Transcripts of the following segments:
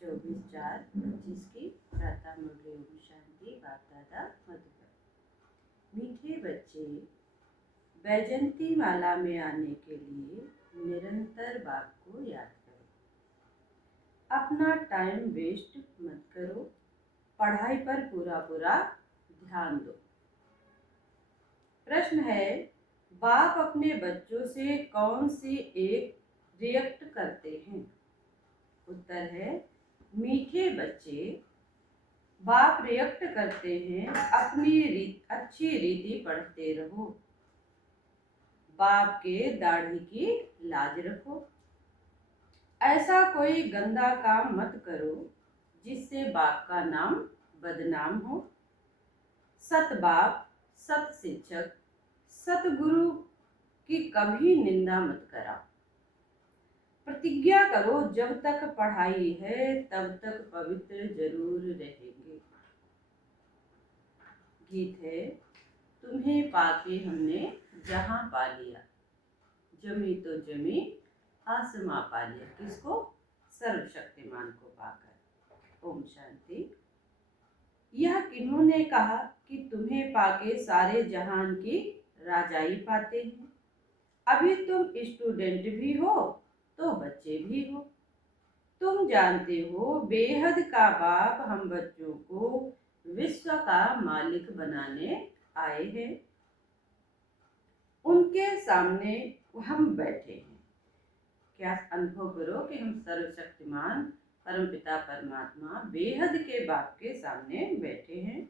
24/4/25 की प्रातः मुरली ओम शांति बाप दादा मधुबन। मीठे बच्चे, वैजंती माला में आने के लिए निरंतर बाप को याद करो। अपना टाइम वेस्ट मत करो, पढ़ाई पर पूरा ध्यान दो। प्रश्न है, बाप अपने बच्चों से कौन सी एक रिएक्ट करते हैं? उत्तर है, मीठे बच्चे। बाप रिएक्ट करते हैं, अपनी अच्छी रीति पढ़ते रहो। बाप के दाढ़ी की लाज रखो। ऐसा कोई गंदा काम मत करो जिससे बाप का नाम बदनाम हो। सत बाप, सत शिक्षक, सतगुरु की कभी निंदा मत कराओ। प्रतिज्ञा करो, जब तक पढ़ाई है तब तक पवित्र जरूर रहेंगे। गीत है, तुम्हें पाके हमने जहां पा लिया, जमी तो जमी आसमां पा लिया। किसको? सर्वशक्तिमान को पाकर। ओम शांति। यह किन्होंने कहा कि तुम्हें पाके सारे जहान की राजाई पाते हैं? अभी तुम स्टूडेंट भी हो तो बच्चे भी हो। तुम जानते हो, बेहद का बाप हम बच्चों को विश्व का मालिक बनाने आए हैं। उनके सामने हम बैठे हैं। क्या अनुभव करो कि हम सर्वशक्तिमान परमपिता परमात्मा बेहद के बाप के सामने बैठे हैं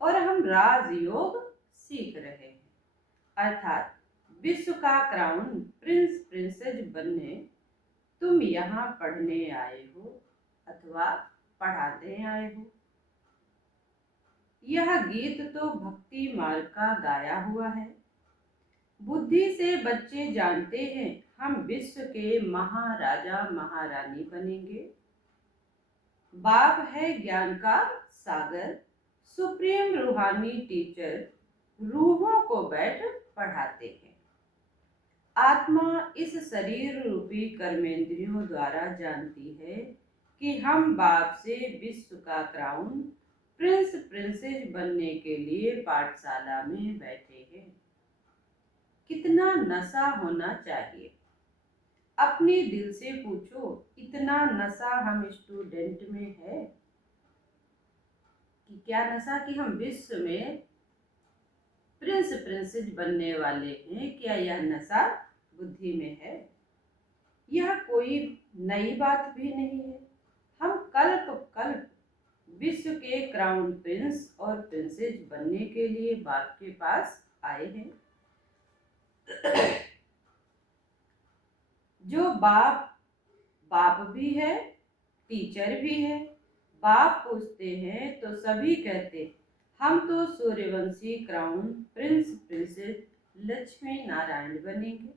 और हम राजयोग सीख रहे हैं, अर्थात विश्व का क्राउन प्रिंस प्रिंसेस बनने तुम यहाँ पढ़ने आए हो अथवा पढ़ाते आए हो। यह गीत तो भक्ति मार्ग का गाया हुआ है। बुद्धि से बच्चे जानते हैं हम विश्व के महाराजा महारानी बनेंगे। बाप है ज्ञान का सागर, सुप्रीम रूहानी टीचर, रूहों को बैठ पढ़ाते हैं। आत्मा इस शरीर रूपी कर्मेंद्रियों द्वारा जानती है कि हम बाप से विश्व का क्राउन प्रिंस प्रिंसेस बनने के लिए पाठशाला में बैठे हैं। कितना नशा होना चाहिए? अपने दिल से पूछो, इतना नशा हम स्टूडेंट में है कि क्या नशा कि हम विश्व में प्रिंस प्रिंसेस बनने वाले हैं? क्या यह नशा बुद्धि में है? यह कोई नई बात भी नहीं है। हम कल्प विश्व के क्राउन प्रिंस और प्रिंसेस बनने के लिए बाप के पास आए हैं। जो बाप भी है, टीचर भी है। बाप पूछते हैं तो सभी कहते, हम तो Suryavanshi crown Prince princess Lakshmi Narayan बनेंगे।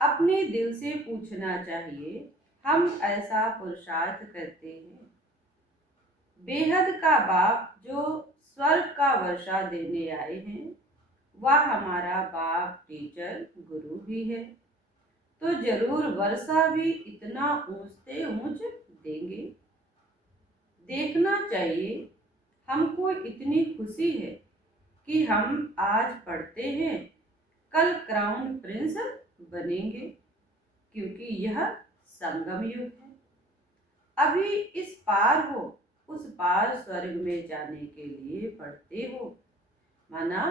अपने दिल से पूछना चाहिए, हम ऐसा पुरुषार्थ करते हैं। बेहद का बाप जो स्वर्ग का वर्षा देने आए हैं, वह हमारा बाप टीचर गुरु भी है, तो जरूर वर्षा भी इतना ऊंचते ऊंच देंगे। देखना चाहिए, हमको इतनी खुशी है कि हम आज पढ़ते हैं, कल क्राउन प्रिंस बनेंगे, क्योंकि यह संगम युग है। अभी इस पार हो, उस पार स्वर्ग में जाने के लिए पढ़ते हो। माना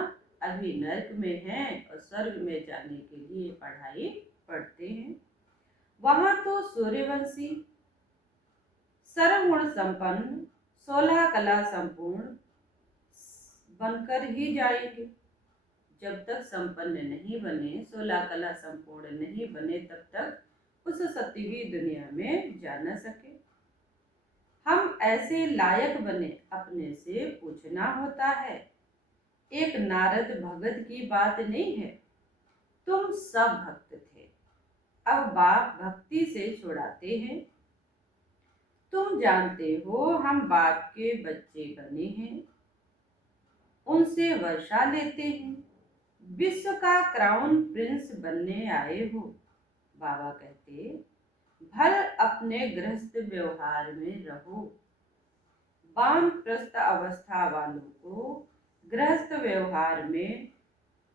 अभी नरक में हैं और स्वर्ग में जाने के लिए पढ़ाई पढ़ते हैं। वहां तो सूर्यवंशी सर्वगुण संपन्न 16 कला संपूर्ण बनकर ही जाएंगे। जब तक संपन्न नहीं बने, 16 कला संपूर्ण नहीं बने, तब तक उस सतीवी दुनिया में जा न सके। हम ऐसे लायक बने, अपने से पूछना होता है। एक नारद भगत की बात नहीं है, तुम सब भक्त थे, अब बाप भक्ति से छुड़ाते हैं। तुम जानते हो हम बाप के बच्चे बने हैं, उनसे वर्षा लेते हैं। विश्व का क्राउन प्रिंस बनने आए हो। बाबा कहते, भल अपने गृहस्थ व्यवहार में रहो। वानप्रस्थ अवस्था वालों को गृहस्थ व्यवहार में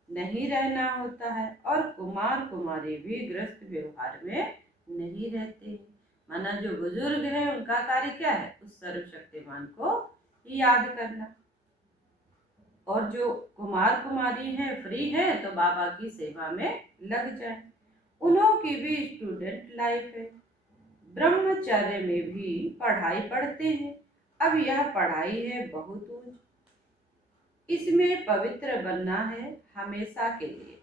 नहीं रहना होता है और कुमार कुमारी भी गृहस्थ व्यवहार में नहीं रहते। माना जो बुजुर्ग है उनका कार्य क्या है? उस सर्वशक्तिमान को याद करना। और जो कुमार कुमारी हैं, फ्री हैं, तो बाबा की सेवा में लग जाए। उन्हों की भी स्टूडेंट लाइफ है। ब्रह्मचर्य में भी पढ़ाई पढ़ते हैं। अब यह पढ़ाई है बहुत ऊंच, इसमें पवित्र बनना है हमेशा के लिए।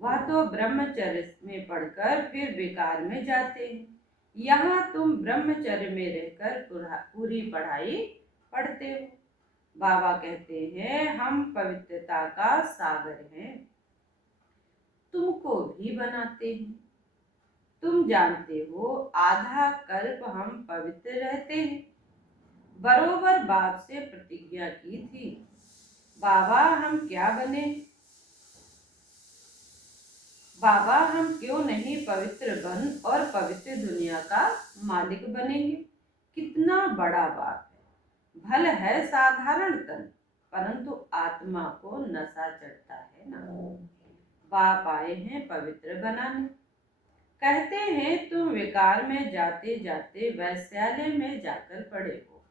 वह तो ब्रह्मचर्य में पढ़कर फिर बेकार में जाते हैं। यहाँ तुम ब्रह्मचर्य में रहकर पूरी पढ़ाई पढ़ते हो। बाबा कहते हैं हम पवित्रता का सागर हैं, तुमको भी बनाते हैं। तुम जानते हो आधा कल्प हम पवित्र रहते हैं। बरोबर बाप से प्रतिज्ञा की थी, बाबा हम क्या बने, बाबा हम क्यों नहीं पवित्र बन और पवित्र दुनिया का मालिक बनेंगे। कितना बड़ा बाप है। भल है साधारण तन, परंतु आत्मा को नशा चढ़ता है ना। बाप आए हैं पवित्र बनाने। कहते हैं तुम विकार में जाते जाते वैश्यालय में जाकर पड़े हो।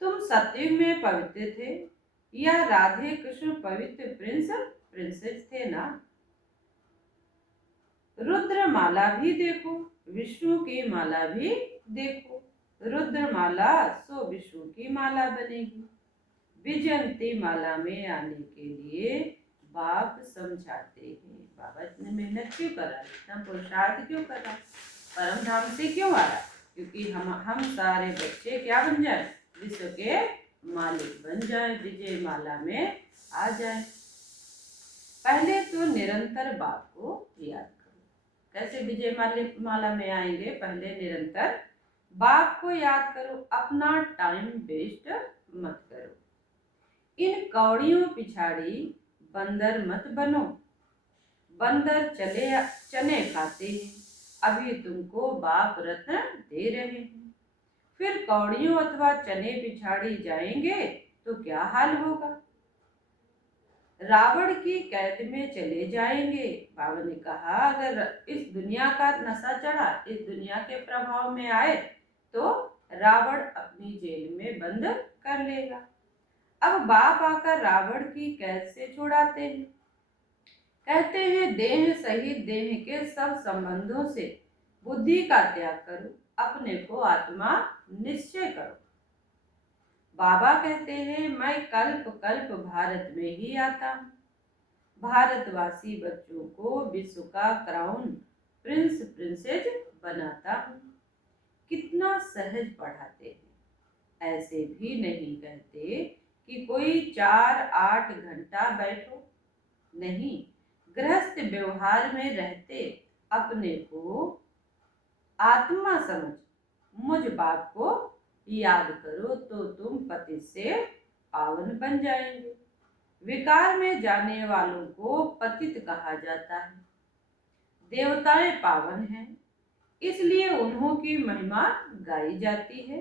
तुम सतयुग में पवित्र थे, या राधे कृष्ण पवित्र प्रिंसेस थे ना। रुद्र माला भी देखो, विष्णु की माला भी देखो। रुद्र माला सो विष्णु की माला बनेगी। विजयंती माला में आने के लिए बाप समझाते हैं। बाबा इतने मेहनत क्यों कर रहा, इतना पुरुषार्थ क्यों कर रहा, परम धाम से क्यों आ रहा? क्योंकि हम सारे बच्चे क्या बन जाए? विश्व के मालिक बन जाए, विजय माला में आ जाए। पहले तो निरंतर बाप को याद करो। कैसे विजय माला में आएंगे? पहले निरंतर बाप को याद करो, अपना टाइम वेस्ट मत करो। इन कौड़ियों पिछाड़ी बंदर मत बनो। बंदर चने खाते हैं, अभी तुमको बाप रत्न दे रहे हैं। फिर कौड़ियों अथवा चने पिछाड़ी जाएंगे तो क्या हाल होगा? रावण की कैद में चले जाएंगे। बाबा ने कहा अगर इस दुनिया का नशा चढ़ा, इस दुनिया के प्रभाव में आए तो रावण अपनी जेल में बंद कर लेगा। अब बाप आकर रावण की कैद से छुड़ाते हैं। कहते हैं देह सहित देह के सब संबंधों से बुद्धि का त्याग करो, अपने को आत्मा निश्चय करो। बाबा कहते हैं मैं कल्प कल्प भारत में ही आता हूँ। भारतवासी बच्चों को विश्व का क्राउन प्रिंसेस बनाता हूँ। कितना सहज पढ़ाते हैं। ऐसे भी नहीं कहते कि कोई 4-8 घंटा बैठो, नहीं। गृहस्थ व्यवहार में रहते अपने को आत्मा समझ मुझ बाप को याद करो तो तुम पति से पावन बन जाएंगे। विकार में जाने वालों को पतित कहा जाता है। देवताएं पावन हैं, इसलिए उन्हों की महिमा गाई जाती है।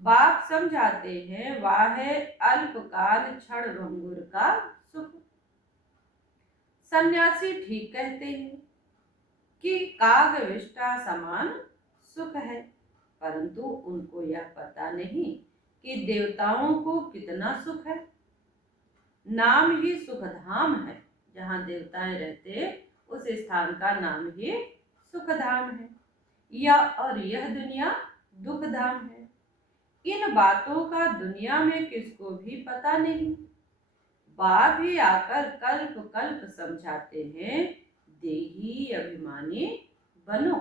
बाप समझाते हैं वह है अल्पकाल क्षण भंगुर का सुख। सन्यासी ठीक कहते हैं कि कागविष्टा समान सुख है, परंतु उनको यह पता नहीं कि देवताओं को कितना सुख है। नाम ही सुखधाम है। जहाँ देवताएं रहते उस स्थान का नाम ही सुखधाम है, और यह दुनिया दुखधाम है। इन बातों का दुनिया में किसको भी पता नहीं। बाप ही आकर कल्प कल्प समझाते हैं देही अभिमानी बनो।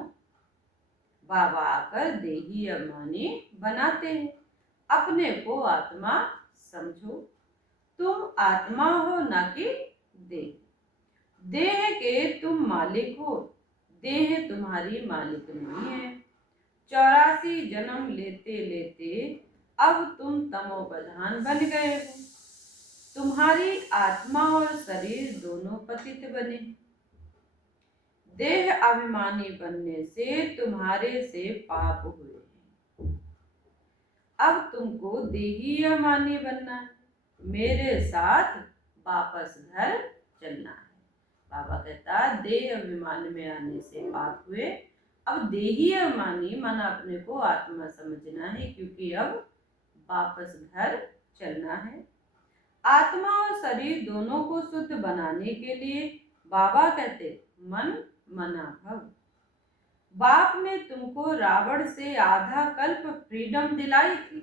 बाबा आकर देही अभिमानी बनाते हैं। अपने को आत्मा समझो। तुम आत्मा हो ना कि देह। देह के तुम मालिक हो, देह तुम्हारी मालिक नहीं है। 84 जन्म लेते लेते अब तुम तमोप्रधान बन गए हो। तुम्हारी आत्मा और शरीर दोनों पतित बने। देह अभिमानी बनने से तुम्हारे से पाप हुए हैं। अब तुमको देही अभिमानी बनना है, मेरे साथ वापस घर चलना है। बाबा कहता देह अभिमान में आने से पाप हुए, अब देही अभिमानी मन अपने को आत्मा समझना है, क्योंकि अब वापस घर चलना है। आत्मा और शरीर दोनों को शुद्ध बनाने के लिए बाबा कहते मन मना भव। बाप ने तुमको रावण से आधा कल्प फ्रीडम दिलाई थी,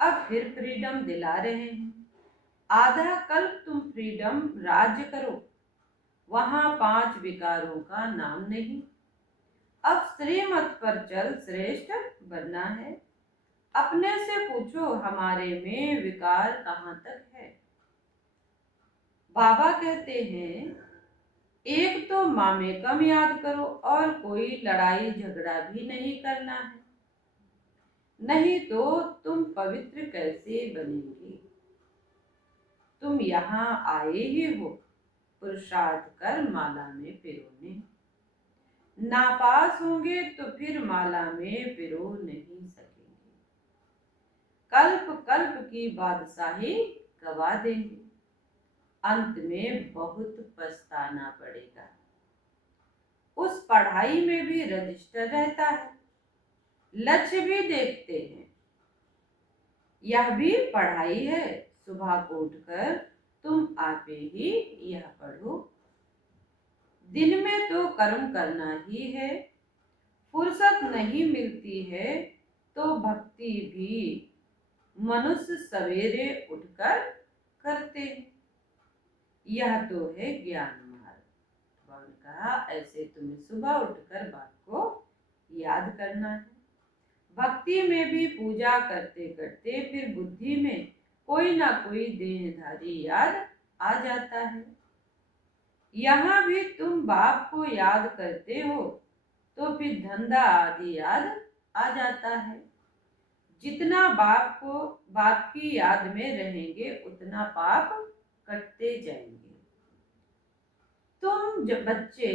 अब फिर फ्रीडम दिला रहे हैं। आधा कल्प तुम फ्रीडम राज्य करो, वहां 5 विकारों का नाम नहीं। अब श्रीमत पर चल श्रेष्ठ बनना है। अपने से पूछो हमारे में विकार कहाँ तक है। बाबा कहते हैं एक तो मामेकम याद करो और कोई लड़ाई झगड़ा भी नहीं करना है, नहीं तो तुम पवित्र कैसे बनेंगे। तुम यहाँ आए ही हो पुरुषार्थ कर माला में पिरोने, नापास होंगे तो फिर माला में पिरो नहीं सकेंगे। कल्प कल्प की बादशाही गवा देंगे, अंत में बहुत पछताना पड़ेगा। उस पढ़ाई में भी रजिस्टर रहता है, लक्ष्य भी देखते हैं। यह भी पढ़ाई है, सुबह को उठकर तुम आपे ही यह पढ़ो। दिन में तो कर्म करना ही है, फुर्सत नहीं मिलती है तो भक्ति भी मनुष्य सवेरे उठकर करते हैं। यह तो है ज्ञान मार्ग। भगवान कहा ऐसे तुम्हें सुबह उठकर बात को याद करना है। भक्ति में भी पूजा करते करते फिर बुद्धि में कोई ना कोई देहधारी याद आ जाता है। यहाँ भी तुम बाप को याद करते हो तो फिर धंधा आदि याद आ जाता है। जितना बाप की याद में रहेंगे उतना पाप कटते जाएंगे। तुम जब बच्चे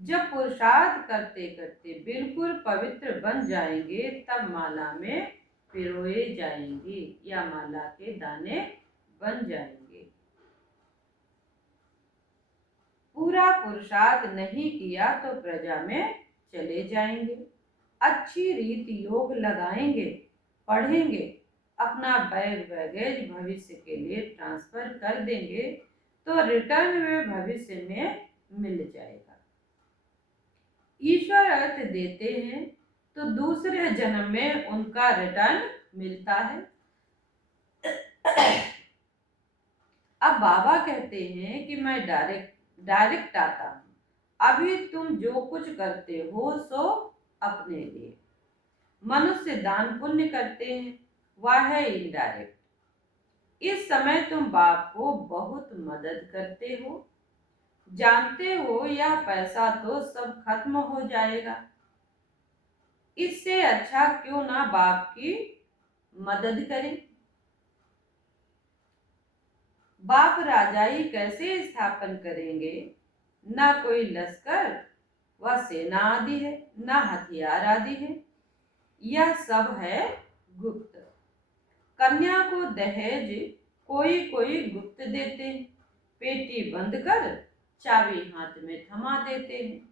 जब पुरुषार्थ करते करते बिल्कुल पवित्र बन जाएंगे तब माला में पिरोए जाएंगे या माला के दाने बन जाएंगे। पूरा पुरुषार्थ नहीं किया तो प्रजा में चले जाएंगे। अच्छी रीति योग लगाएंगे, पढ़ेंगे, अपना बैग बैगेज भविष्य के लिए ट्रांसफर कर देंगे तो रिटर्न में भविष्य में मिल जाएगा। ईश्वर अर्थ देते हैं तो दूसरे जन्म में उनका रिटर्न मिलता है। अब बाबा कहते हैं कि मैं डायरेक्ट आता हूँ, अभी तुम जो कुछ करते हो सो अपने लिए। मनुष्य दान पुण्य करते हैं, वह है इनडायरेक्ट। इस समय तुम बाप को बहुत मदद करते हो, जानते हो यह पैसा तो सब खत्म हो जाएगा, इससे अच्छा क्यों ना बाप की मदद करें। बाप राजाई कैसे स्थापन करेंगे, ना कोई लश्कर व सेना आदि है, ना हथियार आदि है, यह सब है गुप्त। कन्या को दहेज कोई कोई गुप्त देते हैं, पेटी बंद कर चाबी हाथ में थमा देते हैं।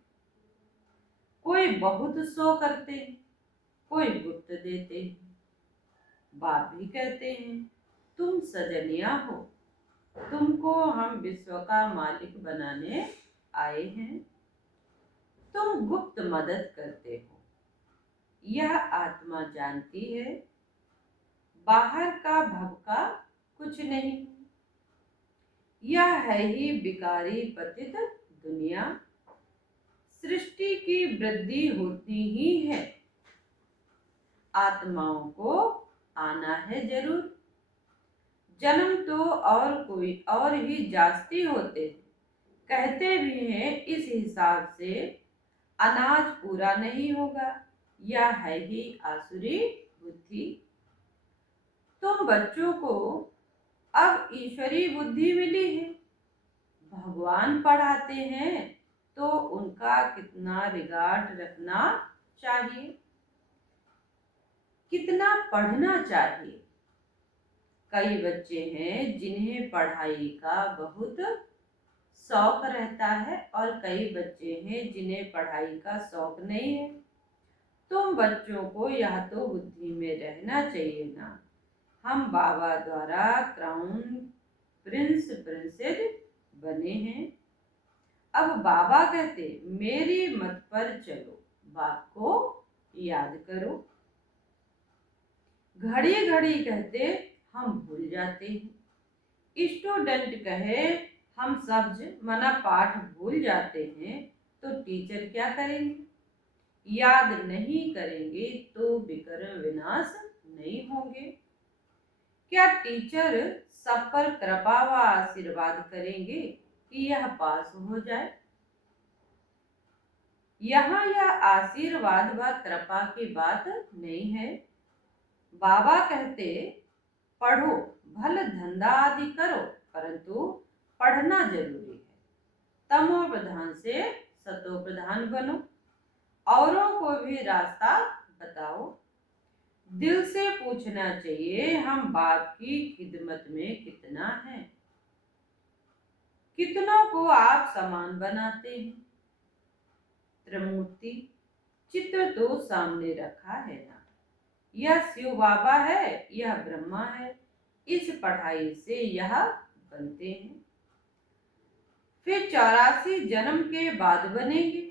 कोई बहुत शो करते हैं, कोई गुप्त देते हैं। बाप भी कहते हैं तुम सजनिया हो, तुमको हम विश्व का मालिक बनाने आए हैं, तुम गुप्त मदद करते हो। यह आत्मा जानती है बाहर का भवका कुछ नहीं, यह है ही विकारी पतित दुनिया। सृष्टि की वृद्धि होती ही है, आत्माओं को आना है जरूर। जन्म तो और कोई और ही जास्ती होते, कहते भी हैं इस हिसाब से अनाज पूरा नहीं होगा, यह है ही आसुरी बुद्धि। तुम बच्चों को अब ईश्वरी बुद्धि मिली है, भगवान पढ़ाते हैं तो उनका कितना रिगार्ड रखना चाहिए, कितना पढ़ना चाहिए। कई बच्चे हैं जिन्हें पढ़ाई का बहुत शौक रहता है और कई बच्चे हैं जिन्हें पढ़ाई का शौक नहीं है। तुम बच्चों को यह तो बुद्धि में रहना चाहिए ना, हम बाबा द्वारा क्राउन प्रिंस प्रिंसेस बने हैं। अब बाबा कहते मेरी मत पर चलो, बात को याद करो। घड़ी घड़ी कहते हम भूल जाते हैं। स्टूडेंट कहे हम सब्ज मना पाठ भूल जाते हैं, तो टीचर क्या करेंगे? याद नहीं करेंगे तो विकर्ण विनाश नहीं होंगे। क्या टीचर सब पर कृपा व आशीर्वाद करेंगे कि यह पास हो जाए? यहाँ यह आशीर्वाद व कृपा की बात नहीं है। बाबा कहते पढ़ो, भल धंधा आदि करो, परंतु पढ़ना जरूरी है। तमो प्रधान से सतो प्रधान बनो, औरों को भी रास्ता बताओ। दिल से पूछना चाहिए हम बाप की खिदमत में कितना है। कितनों को आप समान बनाते हैं? त्रिमूर्ति चित्र तो सामने रखा है ना, यह शिव बाबा है, यह ब्रह्मा है। इस पढ़ाई से यह बनते हैं, फिर 84 जन्म के बाद बनेंगे।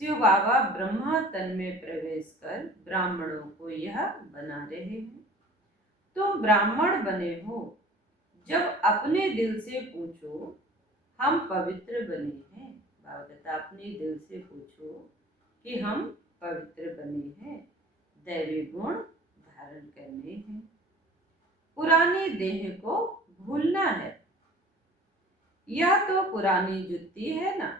शिव बाबा ब्रह्मा तन में प्रवेश कर ब्राह्मणों को यह बना रहे हैं। तुम ब्राह्मण बने हो, जब अपने दिल से पूछो हम पवित्र बने हैं। बाबा कहता अपने दिल से पूछो कि हम पवित्र बने हैं, दैवी गुण धारण करने हैं, पुरानी देह को भूलना है। यह तो पुरानी जुत्ती है ना,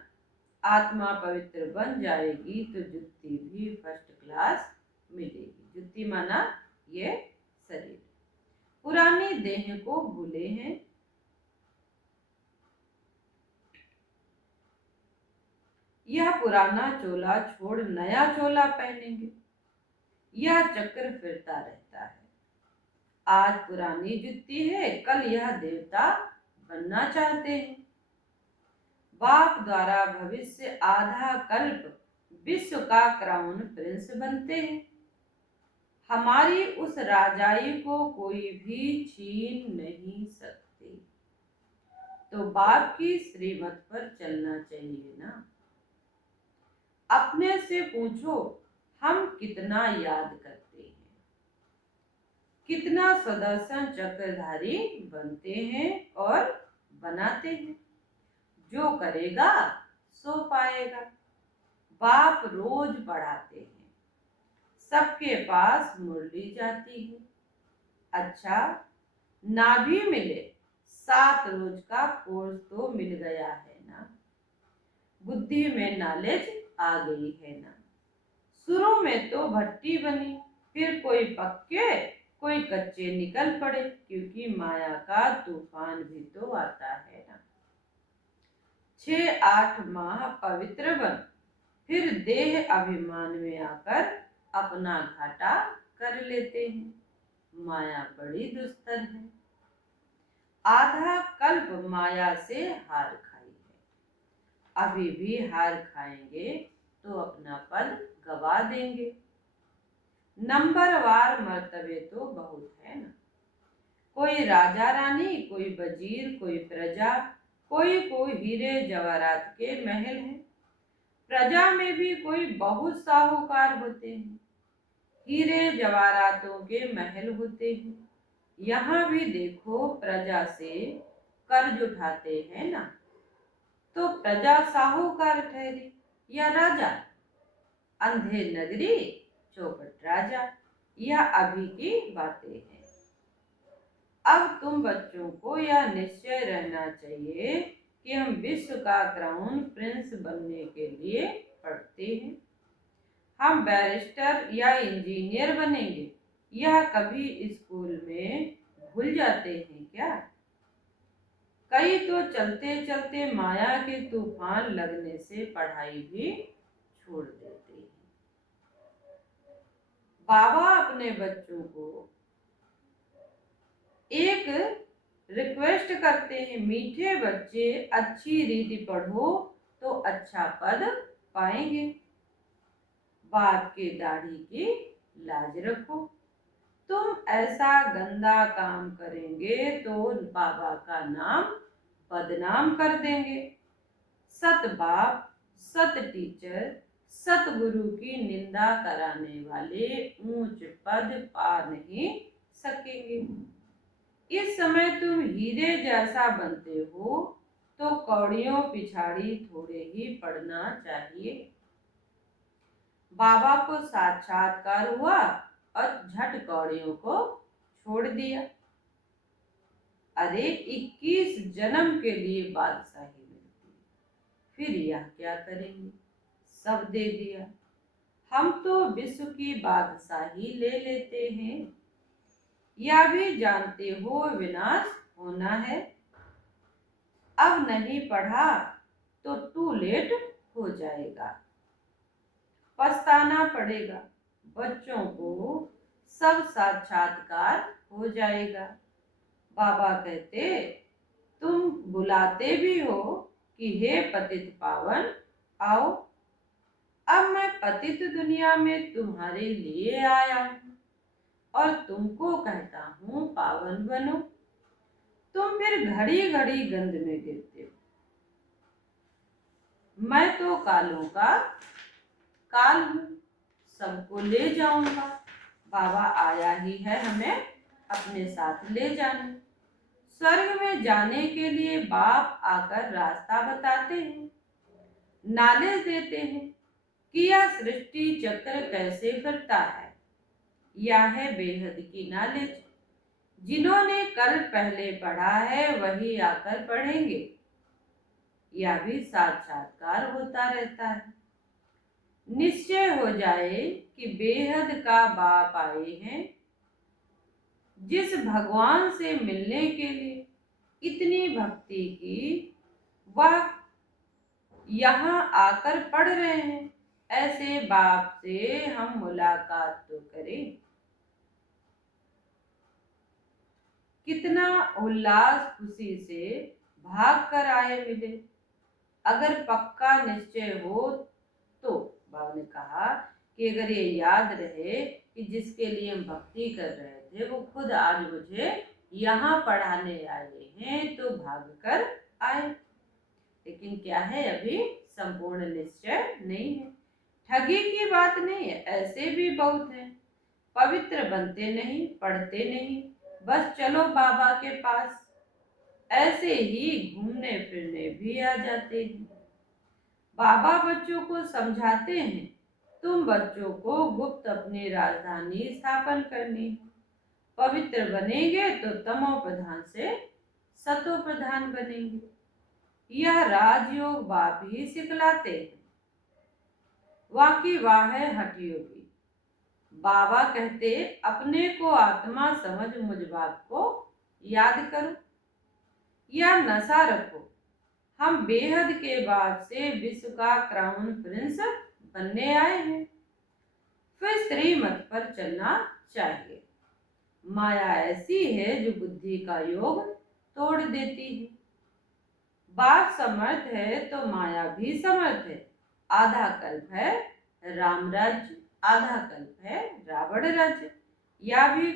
आत्मा पवित्र बन जाएगी तो जुत्ती भी फर्स्ट क्लास मिलेगी। जुत्ती माना ये शरीर, पुरानी देह को भूले हैं। यह पुराना चोला छोड़ नया चोला पहनेंगे, यह चक्र फिरता रहता है। आज पुरानी जुत्ती है, कल यह देवता बनना चाहते हैं। बाप द्वारा भविष्य आधा कल्प विश्व का क्राउन प्रिंस बनते हैं। हमारी उस राजाई को कोई भी छीन नहीं सकते, तो बाप की श्रीमत पर चलना चाहिए ना। अपने से पूछो हम कितना याद करते हैं, कितना सदर्शन चक्रधारी बनते हैं और बनाते हैं। जो करेगा सो पाएगा। बाप रोज पढ़ाते हैं, सबके पास मुरली जाती है। अच्छा ना भी मिले, 7 रोज का कोर्स तो मिल गया है ना, बुद्धि में नॉलेज आ गई है ना। शुरू में तो भट्टी बनी, फिर कोई पक्के कोई कच्चे निकल पड़े, क्योंकि माया का तूफान भी तो आता है ना। 6-8 माह पवित्र बन, फिर देह अभिमान में आकर अपना घाटा कर लेते हैं। माया बड़ी दुस्तर है। आधा कल्प माया से हार खाई है, अभी भी हार खाएंगे तो अपना पद गवा देंगे। नंबरवार मर्तबे तो बहुत है ना, कोई राजा रानी, कोई वजीर, कोई प्रजा, कोई को हीरे जवाहरात के महल हैं। प्रजा में भी कोई बहुत साहूकार होते हैं, हीरे जवाहरातों के महल होते हैं। यहाँ भी देखो प्रजा से कर्ज उठाते हैं ना, तो प्रजा साहूकार ठहरी या राजा? अंधे नगरी चौपट राजा। यह अभी की बातें हैं। अब तुम बच्चों को यह निश्चय रहना चाहिए कि हम विश्व का क्राउन प्रिंस बनने के लिए पढ़ते हैं। हम बैरिस्टर या इंजीनियर बनेंगे, यह कभी स्कूल में भूल जाते हैं क्या? कई तो चलते चलते माया के तूफान लगने से पढ़ाई भी छोड़ देते हैं। बाबा अपने बच्चों को एक रिक्वेस्ट करते हैं, मीठे बच्चे अच्छी रीति पढ़ो तो अच्छा पद पाएंगे। बाप के दाढ़ी की लाज रखो, तुम ऐसा गंदा काम करेंगे तो बाबा का नाम बदनाम कर देंगे। सत बाप, सत टीचर, सतगुरु की निंदा कराने वाले ऊंच पद पा नहीं सकेंगे। इस समय तुम हीरे जैसा बनते हो तो कौड़ियों पिछाड़ी थोड़े ही पढ़ना चाहिए। बाबा को साक्षात्कार हुआ और झट कौड़ियों को छोड़ दिया। अरे 21 जन्म के लिए बादशाही मिलती, फिर यह क्या करेंगे, सब दे दिया। हम तो विश्व की बादशाही ले लेते हैं, या भी जानते हो विनाश होना है। अब नहीं पढ़ा तो टू लेट हो जाएगा, पछताना पड़ेगा। बच्चों को सब साक्षात्कार हो जाएगा। बाबा कहते, तुम बुलाते भी हो कि हे पतित पावन आओ। अब मैं पतित दुनिया में तुम्हारे लिए आया हूँ और तुमको कहता हूँ पावन बनो। तुम फिर घड़ी घड़ी गंद में गिरते हो। मैं तो कालों का काल हूँ, सबको ले जाऊंगा। बाबा आया ही है हमें अपने साथ ले जाने। स्वर्ग में जाने के लिए बाप आकर रास्ता बताते हैं, नालिश देते हैं कि यह सृष्टि चक्र कैसे फिरता है। यह है बेहद की नालिश। जिन्होंने कल पहले पढ़ा है वही आकर पढ़ेंगे। यह भी साक्षात्कार होता रहता है। निश्चय हो जाए कि बेहद का बाप आए हैं। जिस भगवान से मिलने के लिए इतनी भक्ति की, वह यहाँ आकर पढ़ रहे हैं। ऐसे बाप से हम मुलाकात तो करें। कितना उल्लास खुशी से भाग कर आए मिले। अगर पक्का निश्चय हो तो बाबा ने कहा कि अगर ये याद रहे कि जिसके लिए हम भक्ति कर रहे थे वो खुद आज मुझे यहाँ पढ़ाने आए हैं तो भाग कर आए। लेकिन क्या है, अभी संपूर्ण निश्चय नहीं है। ठगी की बात नहीं है, ऐसे भी बहुत हैं। पवित्र बनते नहीं, पढ़ते नहीं, बस चलो बाबा के पास, ऐसे ही घूमने फिरने भी आ जाते हैं। बाबा बच्चों को समझाते हैं, तुम बच्चों को गुप्त अपनी राजधानी स्थापन करनी है। पवित्र बनेंगे तो तमो प्रधान से सतो प्रधान बनेंगे। यह राजयोग बाप ही सिखलाते हैं। वाकई वाह है हठ योगी। बाबा कहते, अपने को आत्मा समझ मुझ बाप को याद करो। यह नशा रखो, हम बेहद के बाद से विश्व का क्राउन प्रिंस बनने आए हैं। फिर स्त्री मत पर चलना चाहिए। माया ऐसी है जो बुद्धि का योग तोड़ देती है। बाप समर्थ है तो माया भी समर्थ है। आधा कल्प है राम राज्य, आधा कल्प है रावण राज्य। या भी